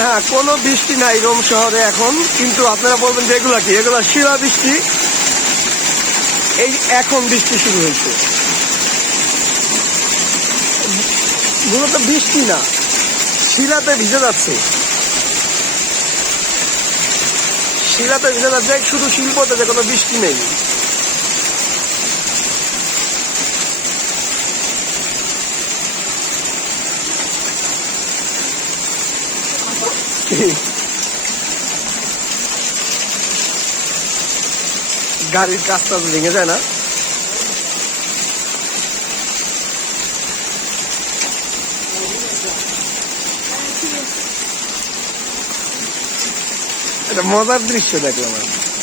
হ্যাঁ কোনো বৃষ্টি নাই রোম শহরে এখন, কিন্তু আপনারা বলবেন যে এগুলা কি? এগুলা শিলা বৃষ্টি। এই এখন বৃষ্টি শুরু হয়েছে। মূলত বৃষ্টি না, শিলাতে ভিজে যাচ্ছে। শিলাতে ভিজে যাচ্ছে, শুধু শিল্পতে যে কোনো বৃষ্টি নেই। গাড়ির কাজটা ভেঙে যায় না। এটা মজার দৃশ্য দেখলাম আমি।